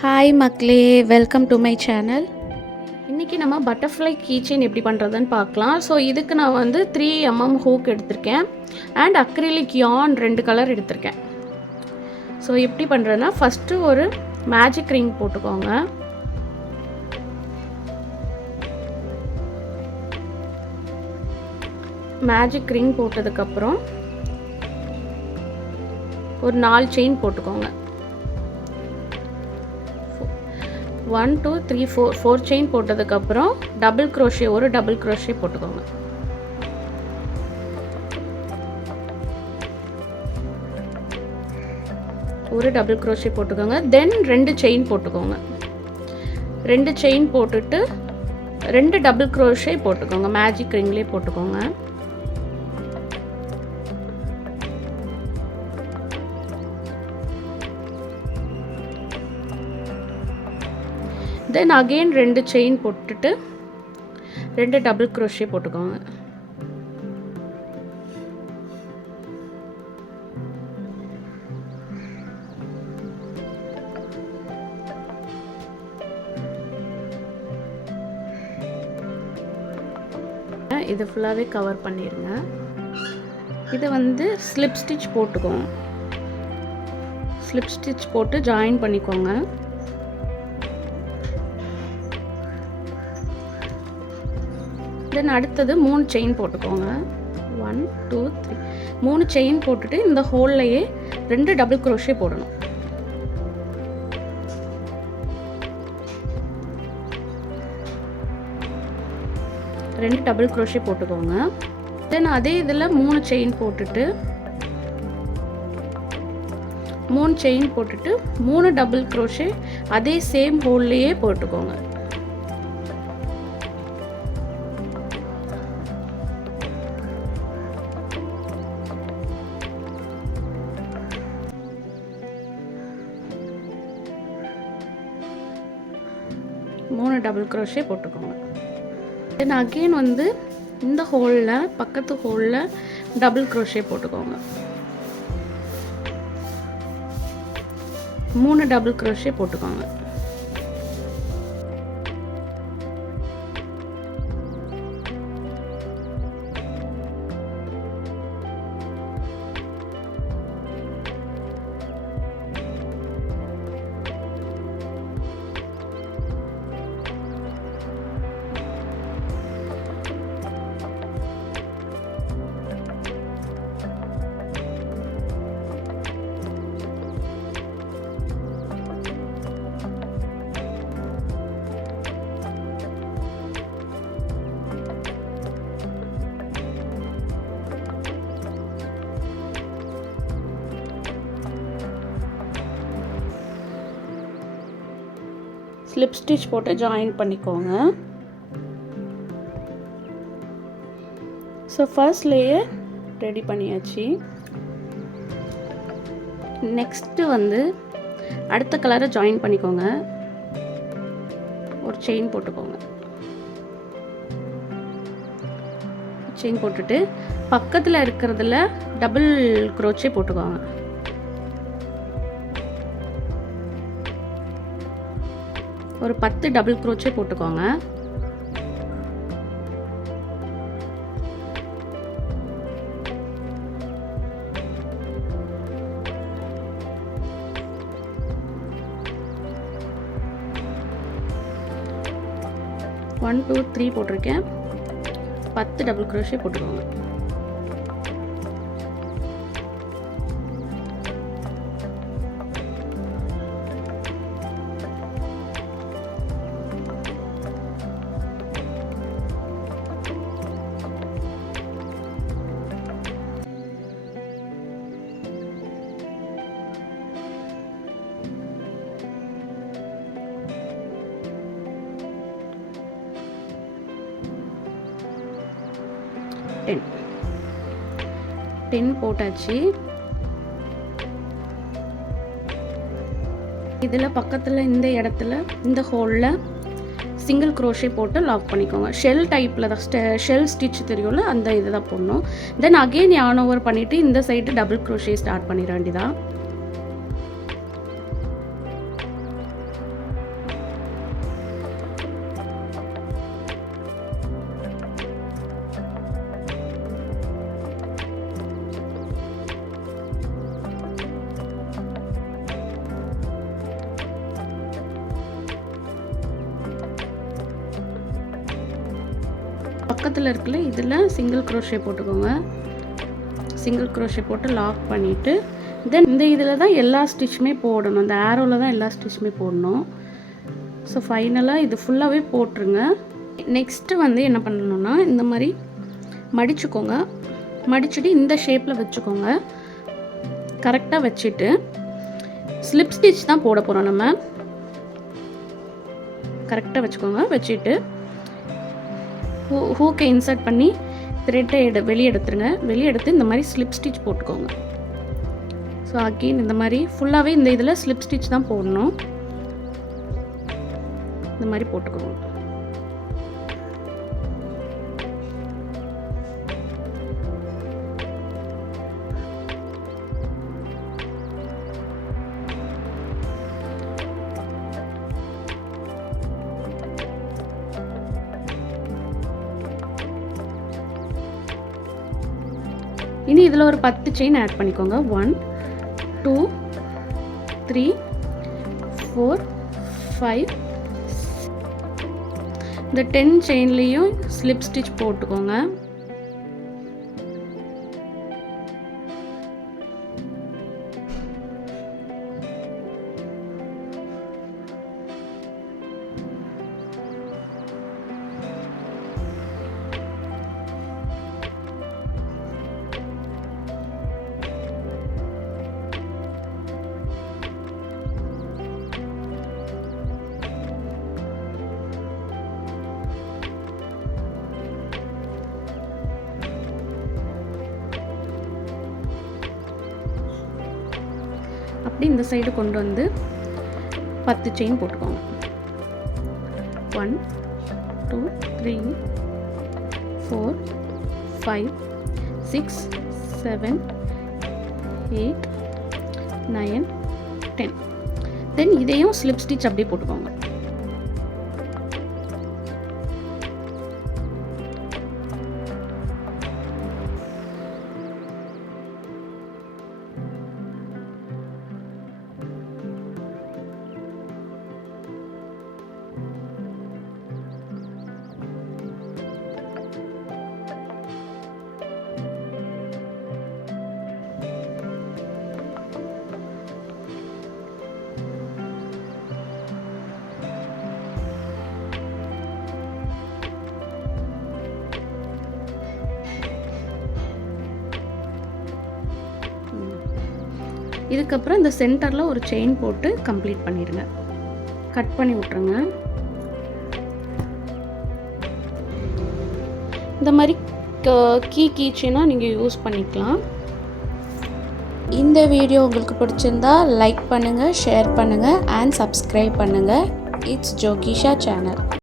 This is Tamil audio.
ஹாய் மக்களே, வெல்கம் டு மை சேனல். இன்றைக்கி நம்ம பட்டர்ஃப்ளை கீச்செயின் எப்படி பண்ணுறதுன்னு பார்க்கலாம். ஸோ இதுக்கு நான் வந்து 3mm ஹூக் எடுத்திருக்கேன் அண்ட் அக்ரிலிக் யார்ன் 2 கலர் எடுத்திருக்கேன். ஸோ எப்படி பண்ணுறதுன்னா, ஃபஸ்ட்டு ஒரு மேஜிக் ரிங் போட்டுக்கோங்க. மேஜிக் ரிங் போட்டதுக்கப்புறம் ஒரு 4 செயின் போட்டுக்கோங்க. 1 2 3 4 செயின் போட்டதுக்கப்புறம் டபுள் க்ரோஷே, ஒரு டபுள் க்ரோஷே போட்டுக்கோங்க. ஒரு டபுள் க்ரோஷே போட்டுக்கோங்க. தென் 2 செயின் போட்டுக்கோங்க. 2 செயின் போட்டுட்டு 2 டபுள் க்ரோஷே போட்டுக்கோங்க. மேஜிக் ரிங்லேயே போட்டுக்கோங்க. தென் அகெயின் 2 செயின் போட்டுட்டு 2 டபுள் க்ரோஷே போட்டுக்கோங்க. இது ஃபுல்லாகவே கவர் பண்ணிடுங்க. இது வந்து ஸ்லிப் ஸ்டிச் போட்டுக்கோங்க. ஸ்லிப் ஸ்டிச் போட்டு ஜாயின் பண்ணிக்கோங்க. தென் அடுத்தது 3 செயின் போட்டுக்கோங்க. 1 2 3 3 செயின் போட்டுட்டு இந்த ஹோல்லையே 2 டபுள் க்ரோஷே போடணும். ரெண்டு டபுள் க்ரோஷே போட்டுக்கோங்க. தென் அதே இதில் 3 செயின் போட்டுட்டு 3 டபுள் க்ரோஷே அதே சேம் ஹோல்லையே போட்டுக்கோங்க. மூணு டபுள் க்ரோஷே போட்டுக்கோங்க. தென் அகெயின் வந்து இந்த ஹோலில், பக்கத்து ஹோலில் டபுள் க்ரோஷே போட்டுக்கோங்க. 3 டபுள் க்ரோஷே போட்டுக்கோங்க. ஸ்லிப் ஸ்டிச் போட்டு ஜாயின் பண்ணிக்கோங்க. ஸோ ஃபர்ஸ்ட் லேயர் ரெடி பண்ணியாச்சு. நெக்ஸ்ட்டு வந்து அடுத்த கலரை ஜாயின் பண்ணிக்கோங்க. ஒரு செயின் போட்டுக்கோங்க. செயின் போட்டுட்டு பக்கத்தில் இருக்கிறதுல டபுள் க்ரோச்சே போட்டுக்கோங்க. ஒரு 10 டபுள் க்ரோச்சே போட்டுக்கோங்க. ஒன் 2 3 போட்டிருக்கேன். 10 டபுள் க்ரோஷே போட்டுக்கோங்க. டென் போட்டாச்சு. இதில் பக்கத்தில் இந்த இடத்துல இந்த ஹோலில் சிங்கிள் க்ரோஷே போட்டு லாக் பண்ணிக்கோங்க. ஷெல் டைப்பில் தான் ஷெல் ஸ்டிச் தெரியும்ல, அந்த இதை தான் போடணும். தென் அகெயின் யான் ஓவர் பண்ணிவிட்டு இந்த சைடு டபுள் க்ரோஷே ஸ்டார்ட் பண்ணிட வேண்டியதான். பக்கத்தில் இருக்குல்ல இதில் சிங்கிள் க்ரோஷே போட்டுக்கோங்க. சிங்கிள் க்ரோஷே போட்டு லாக் பண்ணிவிட்டு தென் இந்த இதில் தான் எல்லா ஸ்டிச்சுமே போடணும். இந்த ஆரோவில் தான் எல்லா ஸ்டிச்சுமே போடணும். ஸோ ஃபைனலாக இது ஃபுல்லாகவே போட்டுருங்க. நெக்ஸ்ட்டு வந்து என்ன பண்ணணுன்னா இந்த மாதிரி மடிச்சுக்கோங்க. மடிச்சுட்டு இந்த ஷேப்பில் வச்சுக்கோங்க. கரெக்டாக வச்சுட்டு ஸ்லிப் ஸ்டிச் தான் போட போகிறோம் நம்ம. கரெக்டாக வச்சுக்கோங்க. வச்சுட்டு ஹூக்கை இன்சர்ட் பண்ணி த்ரெட்டை வெளியே எடுத்துருங்க. வெளியே எடுத்து இந்த மாதிரி ஸ்லிப் ஸ்டிச் போட்டுக்கோங்க. ஸோ அகெயின் இந்த மாதிரி ஃபுல்லாகவே இந்த இதில் ஸ்லிப் ஸ்டிச் தான் போடணும். இந்த மாதிரி போட்டுக்கோங்க. இனி இதில் ஒரு 10 செயின் ஆட் பண்ணிக்கோங்க. 1 2 3 4 5 இந்த 10 செயின்லேயும் ஸ்லிப் ஸ்டிச் போட்டுக்கோங்க. அப்படி இந்த சைடு கொண்டு வந்து 10 செயின் போட்டுக்கோங்க. 1 2 3 4 5 6 7 8 9 10 தென் இதையும் ஸ்லிப் ஸ்டிச் அப்படியே போட்டுக்கோங்க. இதுக்கப்புறம் இந்த சென்டரில் ஒரு செயின் போட்டு கம்ப்ளீட் பண்ணிடுங்க. கட் பண்ணி விட்ருங்க. இந்த மாதிரி கீ செயினாக நீங்கள் யூஸ் பண்ணிக்கலாம். இந்த வீடியோ உங்களுக்கு பிடிச்சிருந்தா லைக் பண்ணுங்கள், ஷேர் பண்ணுங்கள் அண்ட் சப்ஸ்கிரைப் பண்ணுங்கள். இட்ஸ் ஜோகிஷா சேனல்.